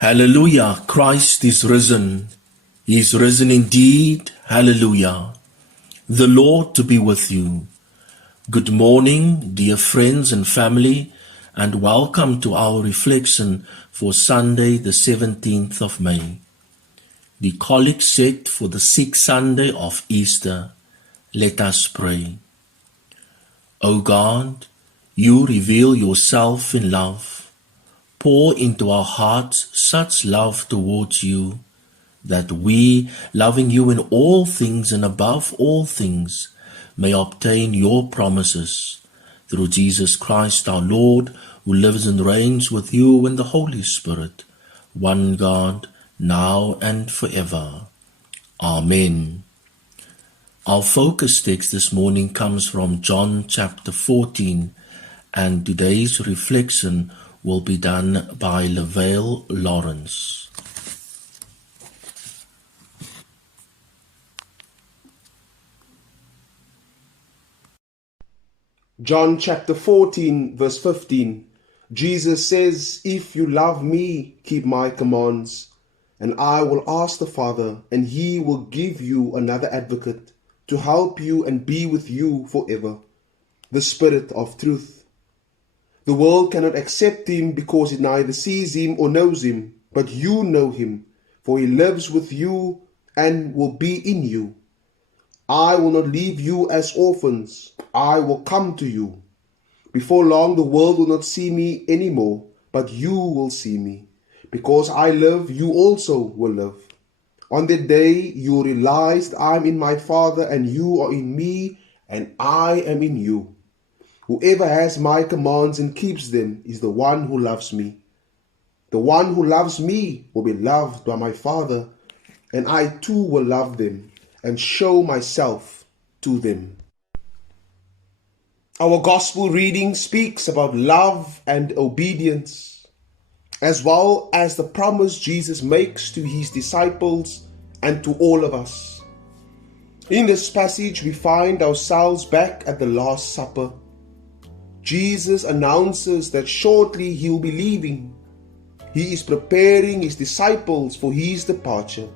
Hallelujah, Christ is risen. He is risen indeed. Hallelujah. The Lord to be with you. Good morning, dear friends and family, and welcome to our reflection for Sunday, the 17th of May. The collect set for the sixth Sunday of Easter. Let us pray. O God, you reveal yourself in love. Pour into our hearts such love towards you, that we, loving you in all things and above all things, may obtain your promises. Through Jesus Christ our Lord, who lives and reigns with you in the Holy Spirit, one God, now and forever. Amen. Our focus text this morning comes from John chapter 14, and today's reflection will be done by Lavelle Lawrence. John chapter 14 verse 15, Jesus says, "If you love me, keep my commands, and I will ask the Father, and he will give you another advocate to help you and be with you forever, the Spirit of truth. The world cannot accept him because it neither sees him or knows him, but you know him, for he lives with you and will be in you. I will not leave you as orphans. I will come to you. Before long the world will not see me anymore, but you will see me. Because I live, you also will live. On that day you will realize I am in my Father, and you are in me, and I am in you. Whoever has my commands and keeps them is the one who loves me. The one who loves me will be loved by my Father, and I too will love them and show myself to them." Our gospel reading speaks about love and obedience, as well as the promise Jesus makes to his disciples and to all of us. In this passage, we find ourselves back at the Last Supper. Jesus announces that shortly he will be leaving. He is preparing his disciples for his departure.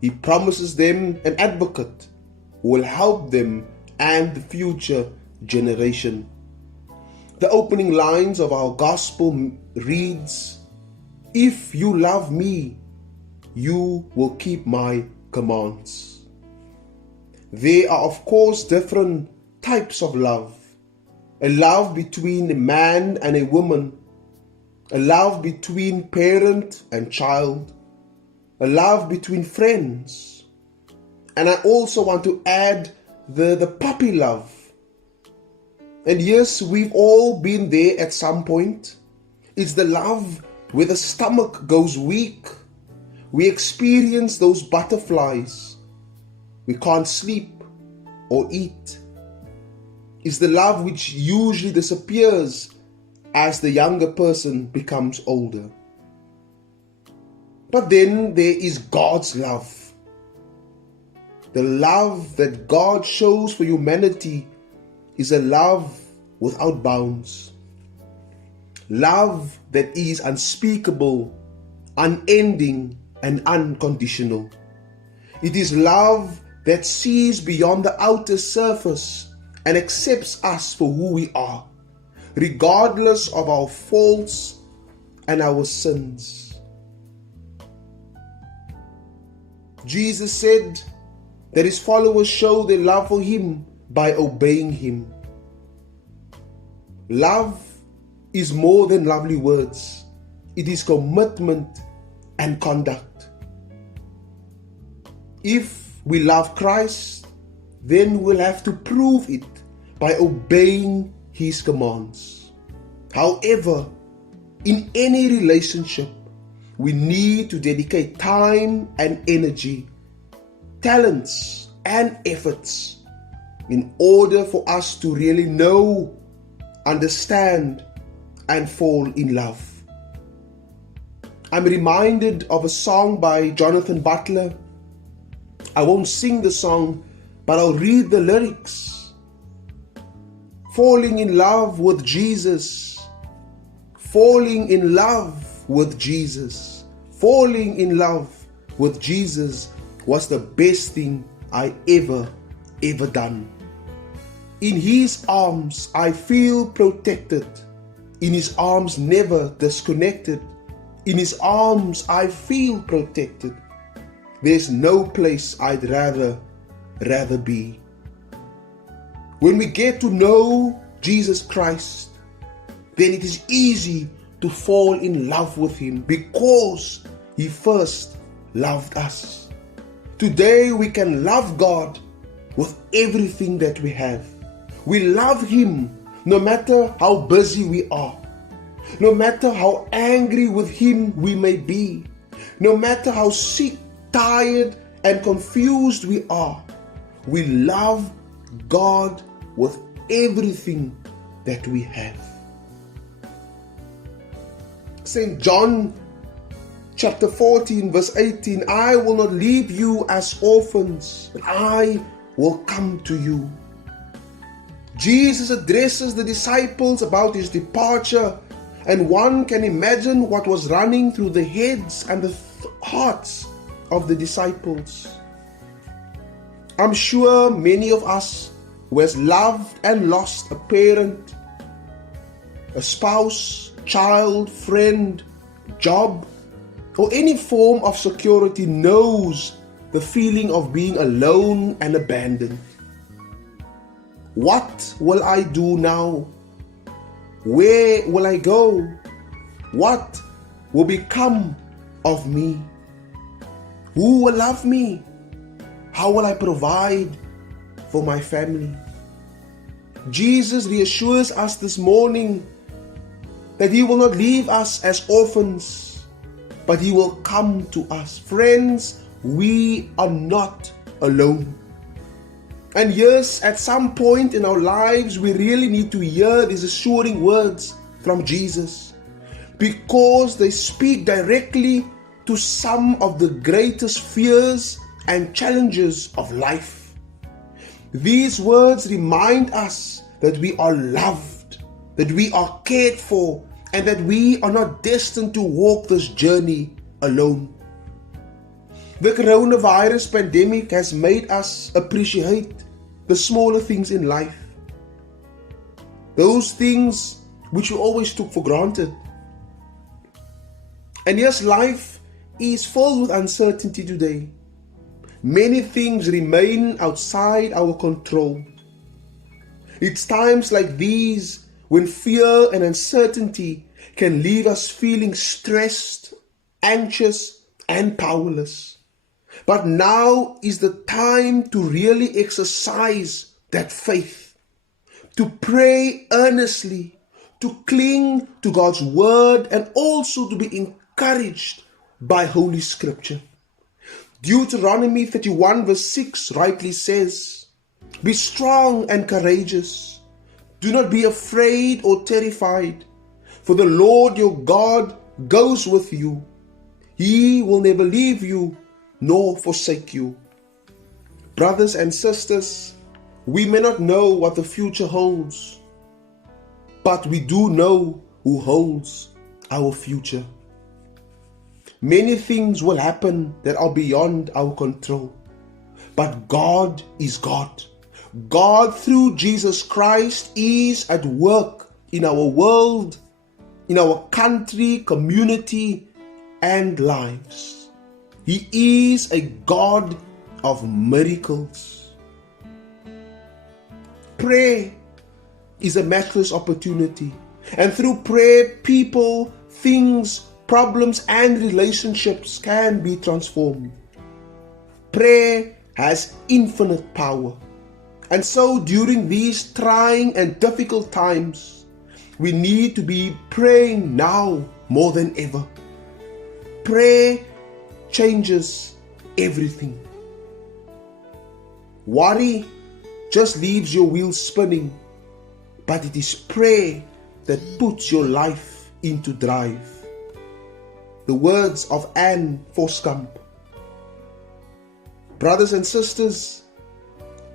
He promises them an advocate who will help them and the future generation. The opening lines of our gospel reads, "If you love me, you will keep my commands." There are of course different types of love. A love between a man and a woman, a love between parent and child, a love between friends, and I also want to add the puppy love. And yes, we've all been there at some point. It's the love where the stomach goes weak. We experience those butterflies. We can't sleep or eat. Is the love which usually disappears as the younger person becomes older. But then there is God's love. The love that God shows for humanity is a love without bounds. Love that is unspeakable, unending, and unconditional. It is love that sees beyond the outer surface and accepts us for who we are, regardless of our faults and our sins. Jesus said that his followers show their love for him by obeying him. Love is more than lovely words. It is commitment and conduct. If we love Christ, then we'll have to prove it by obeying his commands. However, in any relationship, we need to dedicate time and energy, talents and efforts in order for us to really know, understand, and fall in love. I'm reminded of a song by Jonathan Butler. I won't sing the song, but I'll read the lyrics. Falling in love with Jesus, falling in love with Jesus, falling in love with Jesus was the best thing I ever done. In His arms I feel protected. In His arms never disconnected. In His arms I feel protected. There's no place I'd rather be. When we get to know Jesus Christ, then it is easy to fall in love with Him because He first loved us. Today we can love God with everything that we have. We love Him no matter how busy we are, no matter how angry with Him we may be, no matter how sick, tired, and confused we are. We love God with everything that we have. St. John chapter 14 verse 18, I will not leave you as orphans, but I will come to you. Jesus addresses the disciples about His departure, and one can imagine what was running through the heads and the hearts of the disciples. I'm sure many of us who has loved and lost a parent, a spouse, child, friend, job, or any form of security knows the feeling of being alone and abandoned. What will I do now? Where will I go? What will become of me? Who will love me? How will I provide for my family? Jesus reassures us this morning that He will not leave us as orphans, but He will come to us. Friends, we are not alone. And yes, at some point in our lives, we really need to hear these assuring words from Jesus, because they speak directly to some of the greatest fears and challenges of life. These words remind us that we are loved, that we are cared for, and that we are not destined to walk this journey alone. The coronavirus pandemic has made us appreciate the smaller things in life, those things which we always took for granted. And yes, life is filled with uncertainty today. Many things remain outside our control. It's times like these when fear and uncertainty can leave us feeling stressed, anxious, and powerless. But now is the time to really exercise that faith, to pray earnestly, to cling to God's word, and also to be encouraged by Holy Scripture. Deuteronomy 31 verse 6 rightly says, be strong and courageous. Do not be afraid or terrified, for the Lord your God goes with you. He will never leave you nor forsake you. Brothers and sisters, we may not know what the future holds, but we do know who holds our future. Many things will happen that are beyond our control, but God is God. God through Jesus Christ is at work in our world, in our country, community, and lives. He is a God of miracles. Prayer is a matchless opportunity, and through prayer, people, things, problems, and relationships can be transformed. Prayer has infinite power, and so during these trying and difficult times, we need to be praying now more than ever. Prayer changes everything. Worry just leaves your wheels spinning, but it is prayer that puts your life into drive. The words of Anne Voskamp. Brothers and sisters,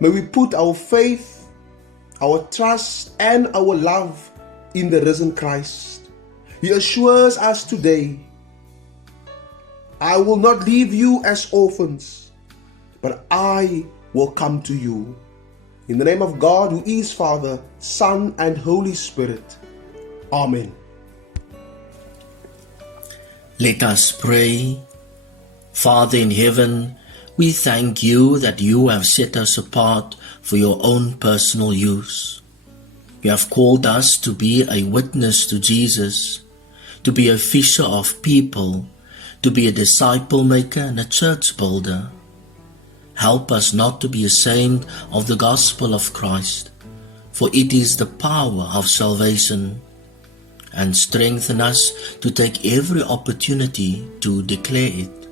may we put our faith, our trust, and our love in the risen Christ. He assures us today I will not leave you as orphans, but I will come to you. In the name of God, who is Father, Son, and Holy Spirit. Amen. Let us pray. Father in heaven, we thank you that you have set us apart for your own personal use. You have called us to be a witness to Jesus, to be a fisher of people, to be a disciple maker and a church builder. Help us not to be ashamed of the gospel of Christ, for it is the power of salvation, and strengthen us to take every opportunity to declare it.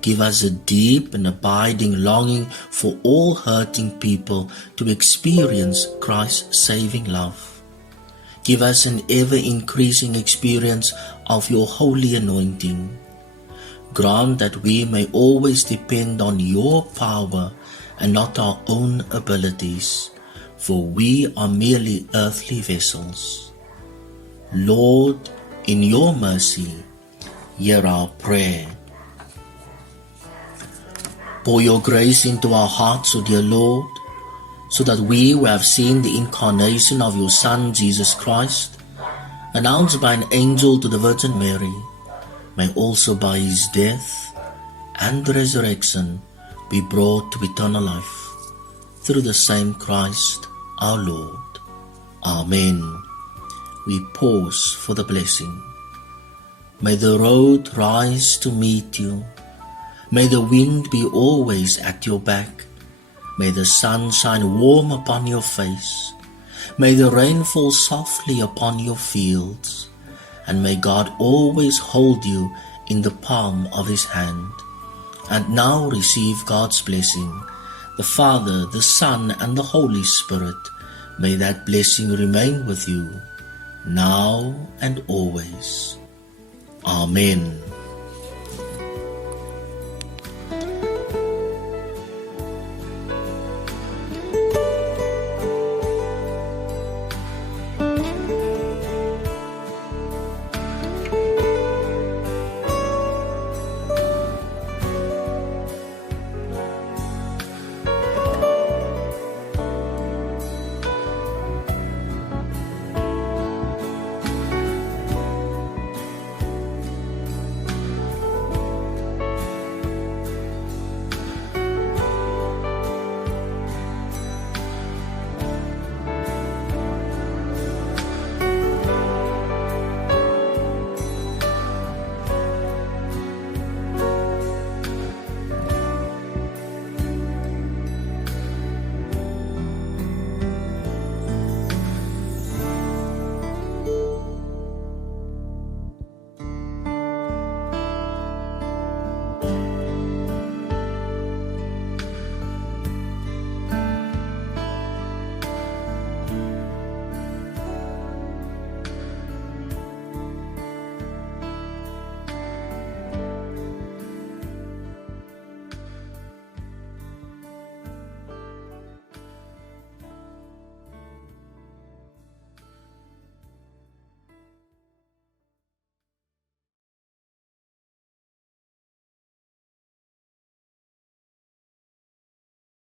Give us a deep and abiding longing for all hurting people to experience Christ's saving love. Give us an ever-increasing experience of your holy anointing. Grant that we may always depend on your power and not our own abilities, for we are merely earthly vessels. Lord, in your mercy, hear our prayer. Pour your grace into our hearts, O dear Lord, so that we who have seen the incarnation of your Son, Jesus Christ, announced by an angel to the Virgin Mary, may also by his death and resurrection be brought to eternal life, through the same Christ our Lord. Amen. We pause for the blessing. May the road rise to meet you. May the wind be always at your back. May the sun shine warm upon your face. May the rain fall softly upon your fields. And may God always hold you in the palm of his hand. And now receive God's blessing, the Father, the Son, and the Holy Spirit. May that blessing remain with you, now and always. Amen.